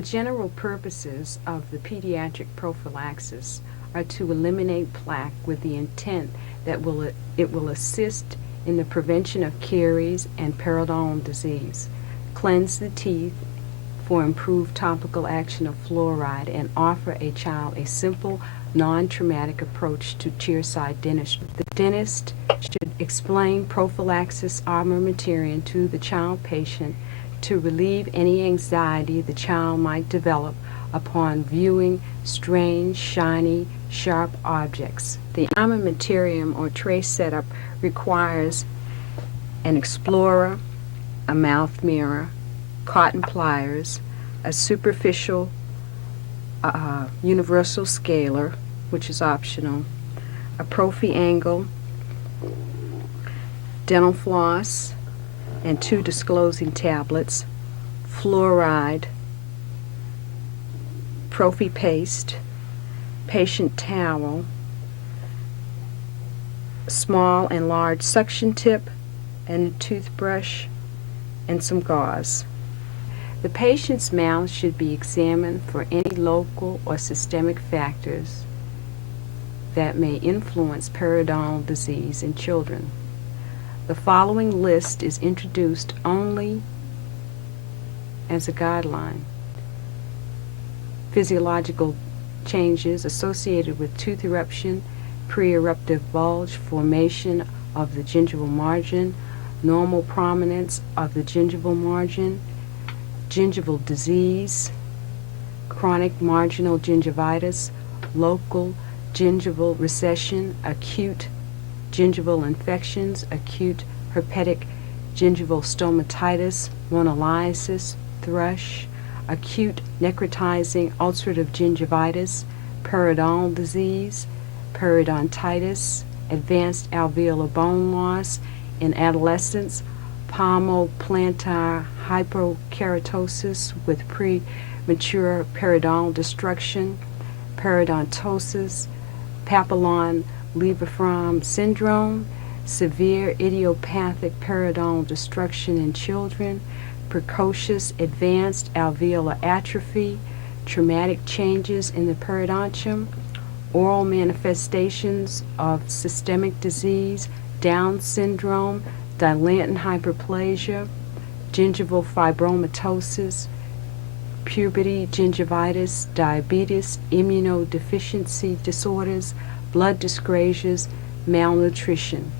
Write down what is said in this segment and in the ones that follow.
The general purposes of the pediatric prophylaxis are to eliminate plaque with the intent that it will assist in the prevention of caries and periodontal disease, cleanse the teeth for improved topical action of fluoride, and offer a child a simple, non-traumatic approach to chairside dentistry. The dentist should explain prophylaxis armamentarium to the child patient to relieve any anxiety the child might develop upon viewing strange, shiny, sharp objects. The armamentarium or tray setup requires an explorer, a mouth mirror, cotton pliers, a superficial universal scaler, which is optional, a prophy angle, dental floss, and 2 disclosing tablets, fluoride, prophy paste, patient towel, small and large suction tip, and a toothbrush, and some gauze. The patient's mouth should be examined for any local or systemic factors that may influence periodontal disease in children. The following list is introduced only as a guideline. Physiological changes associated with tooth eruption, pre-eruptive bulge, formation of the gingival margin, normal prominence of the gingival margin, gingival disease, chronic marginal gingivitis, local gingival recession, acute gingival infections, acute herpetic gingival stomatitis, monolysis, thrush, acute necrotizing ulcerative gingivitis, periodontal disease, periodontitis, advanced alveolar bone loss in adolescents, palmoplantar hypokeratosis with premature periodontal destruction, periodontosis, papillon-Leverfrom syndrome, severe idiopathic periodontal destruction in children, precocious advanced alveolar atrophy, traumatic changes in the periodontium, oral manifestations of systemic disease, Down syndrome, dilatant hyperplasia, gingival fibromatosis, puberty gingivitis, diabetes, immunodeficiency disorders, blood dyscrasias, malnutrition.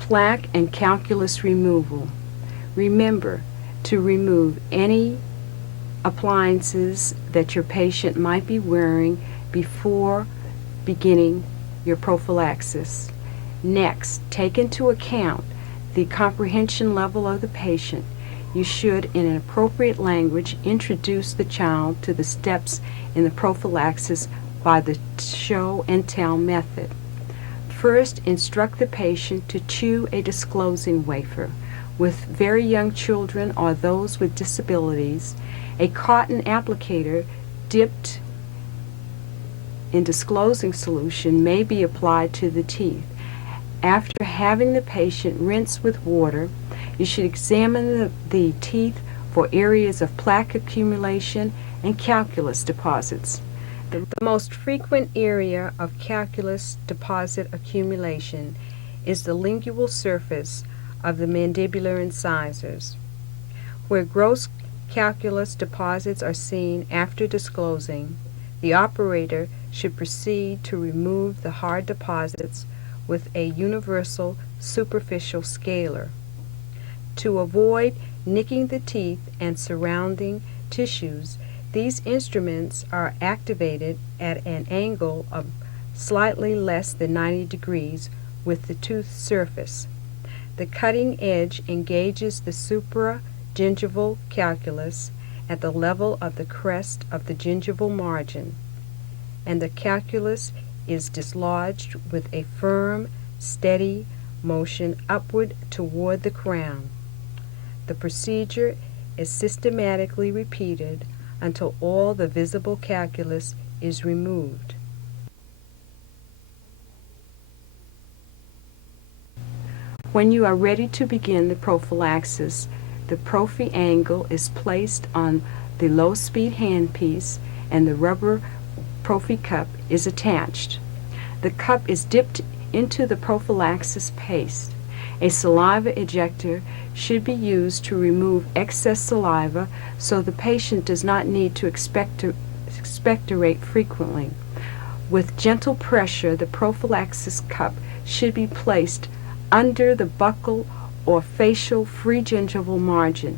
Plaque and calculus removal. Remember to remove any appliances that your patient might be wearing before beginning your prophylaxis. Next, take into account the comprehension level of the patient. You should, in an appropriate language, introduce the child to the steps in the prophylaxis by the show and tell method. First, instruct the patient to chew a disclosing wafer. With very young children or those with disabilities, a cotton applicator dipped in disclosing solution may be applied to the teeth. After having the patient rinse with water, you should examine the teeth for areas of plaque accumulation and calculus deposits. The most frequent area of calculus deposit accumulation is the lingual surface of the mandibular incisors. Where gross calculus deposits are seen after disclosing, the operator should proceed to remove the hard deposits with a universal superficial scaler. To avoid nicking the teeth and surrounding tissues, these instruments are activated at an angle of slightly less than 90 degrees with the tooth surface. The cutting edge engages the supragingival calculus at the level of the crest of the gingival margin, and the calculus is dislodged with a firm, steady motion upward toward the crown. The procedure is systematically repeated until all the visible calculus is removed. When you are ready to begin the prophylaxis, the prophy angle is placed on the low-speed handpiece and the rubber prophy cup is attached. The cup is dipped into the prophylaxis paste. A saliva ejector should be used to remove excess saliva so the patient does not need to expectorate frequently. With gentle pressure, the prophylaxis cup should be placed under the buccal or facial free gingival margin.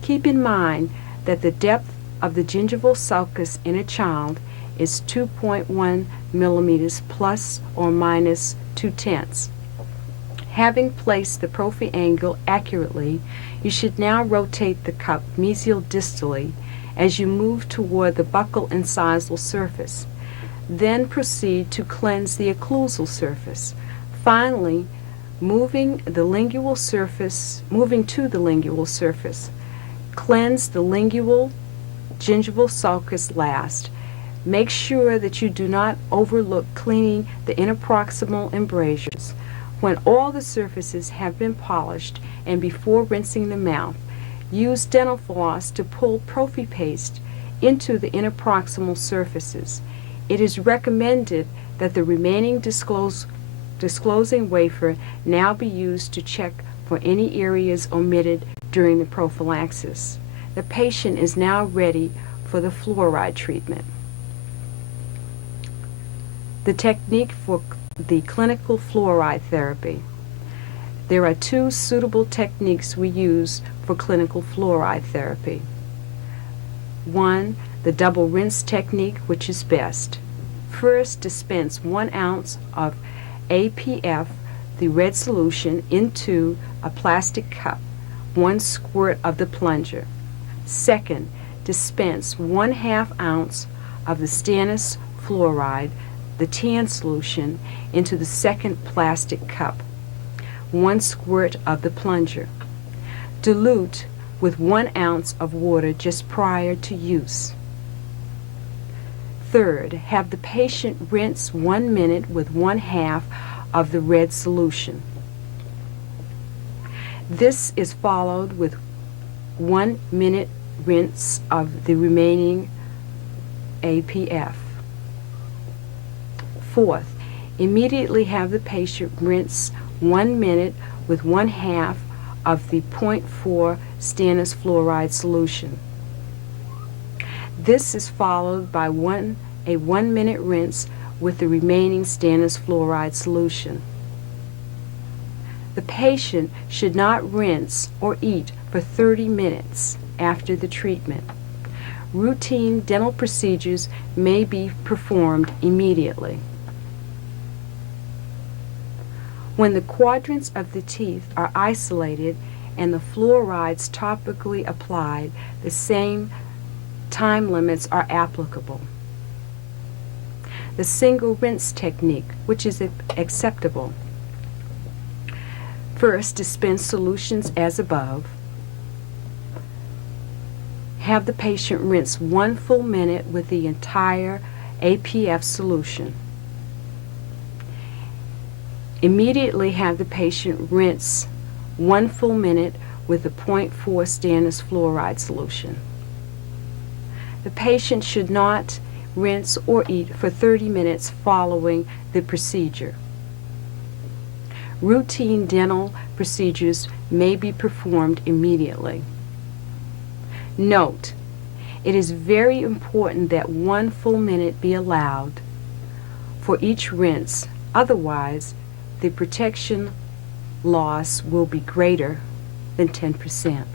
Keep in mind that the depth of the gingival sulcus in a child is 2.1 millimeters plus or minus 0.2. Having placed the prophy angle accurately, you should now rotate the cup mesial distally as you move toward the buccal incisal surface. Then proceed to cleanse the occlusal surface. Finally, moving to the lingual surface, cleanse the lingual gingival sulcus last. Make sure that you do not overlook cleaning the interproximal embrasures. When all the surfaces have been polished and before rinsing the mouth, use dental floss to pull prophy paste into the interproximal surfaces. It is recommended that the remaining disclosing wafer now be used to check for any areas omitted during the prophylaxis. The patient is now ready for the fluoride treatment. The technique for the clinical fluoride therapy. There are two suitable techniques we use for clinical fluoride therapy. One, the double rinse technique, which is best. First, dispense 1 ounce of APF, the red solution, into a plastic cup, 1 squirt of the plunger. Second, dispense 1/2 ounce of the stannous fluoride, the tan solution, into the second plastic cup, 1 squirt of the plunger. Dilute with 1 ounce of water just prior to use. Third, have the patient rinse 1 minute with 1/2 of the red solution. This is followed with 1 minute rinse of the remaining APF. Fourth, immediately have the patient rinse 1 minute with 1/2 of the 0.4 stannous fluoride solution. This is followed by a 1 minute rinse with the remaining stannous fluoride solution. The patient should not rinse or eat for 30 minutes after the treatment. Routine dental procedures may be performed immediately. When the quadrants of the teeth are isolated and the fluorides topically applied, the same time limits are applicable. The single rinse technique, which is acceptable. First, dispense solutions as above. Have the patient rinse 1 full minute with the entire APF solution. Immediately have the patient rinse 1 full minute with the 0.4 stannous fluoride solution. The patient should not rinse or eat for 30 minutes following the procedure. Routine dental procedures may be performed immediately. Note, it is very important that 1 full minute be allowed for each rinse, otherwise the protection loss will be greater than 10%.